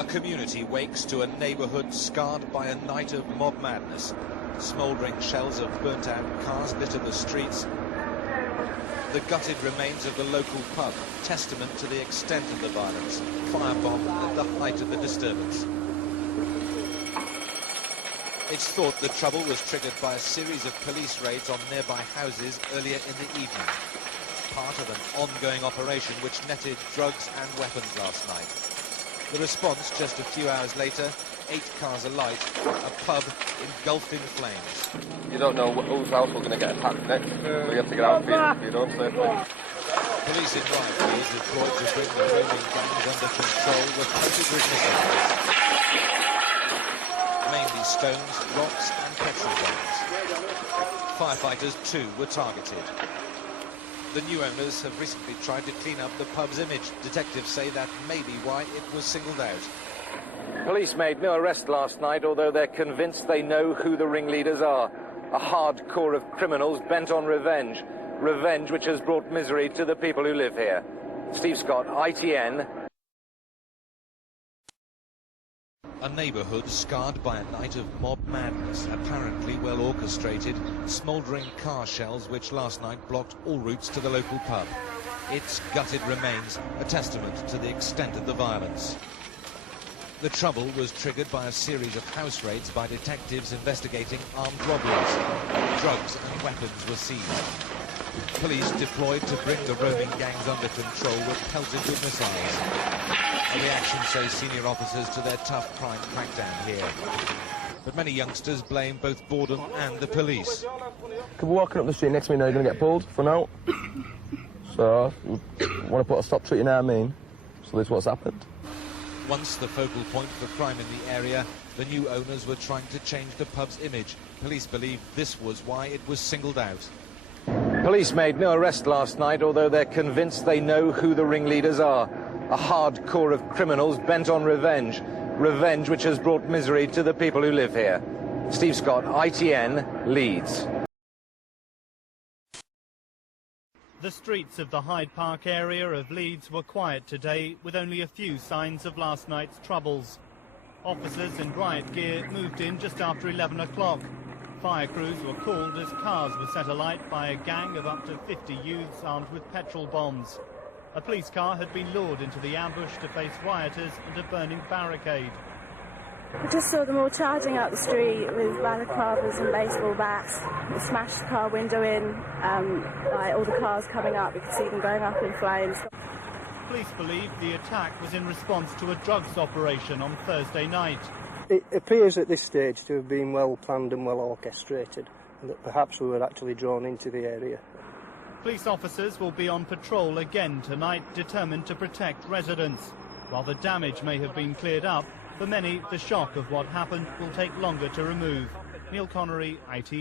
A community wakes to a neighbourhood scarred by a night of mob madness. Smouldering shells of burnt-out cars litter the streets. The gutted remains of the local pub, testament to the extent of the violence. Firebombed at the height of the disturbance. It's thought the trouble was triggered by a series of police raids on nearby houses earlier in the evening. Part of an ongoing operation which netted drugs and weapons last night. The response just a few hours later, 8 cars alight, a pub engulfed in flames. You don't know whose house we're going to get attacked next, so you have to get out for your own safety. Police in Riots deployed to bring the roaming gangs under control were coated with missiles. Mainly stones, rocks and petrol bombs. Firefighters too were targeted. The new owners have recently tried to clean up the pub's image. Detectives say that may be why it was singled out. Police made no arrest last night, although they're convinced they know who the ringleaders are. A hardcore of criminals bent on revenge. Revenge which has brought misery to the people who live here. Steve Scott, ITN. A neighbourhood scarred by a night of mob madness, apparently well orchestrated, smouldering car shells which last night blocked all routes to the local pub. Its gutted remains a testament to the extent of the violence. The trouble was triggered by a series of house raids by detectives investigating armed robberies. Drugs and weapons were seized. Police deployed to bring the roaming gangs under control were pelted with missiles. A reaction, say senior officers, to their tough crime crackdown here. But many youngsters blame both boredom and the police. Could be walking up the street next to me now, you're going to get pulled for now. So, want to put a stop to it, you know what I mean? So this is what's happened. Once the focal point for crime in the area, the new owners were trying to change the pub's image. Police believe this was why it was singled out. Police made no arrest last night, although they're convinced they know who the ringleaders are. A hardcore of criminals bent on revenge. Revenge which has brought misery to the people who live here. Steve Scott, ITN, Leeds. The streets of the Hyde Park area of Leeds were quiet today, with only a few signs of last night's troubles. Officers in riot gear moved in just after 11 o'clock. Fire crews were called as cars were set alight by a gang of up to 50 youths armed with petrol bombs. A police car had been lured into the ambush to face rioters and a burning barricade. I just saw them all charging up the street with balaclavas and baseball bats. They smashed the car window in, like all the cars coming up, you could see them going up in flames. Police believe the attack was in response to a drugs operation on Thursday night. It appears at this stage to have been well planned and well orchestrated, and that perhaps we were actually drawn into the area. Police officers will be on patrol again tonight, determined to protect residents. While the damage may have been cleared up, for many, the shock of what happened will take longer to remove. Neil Connery, ITN.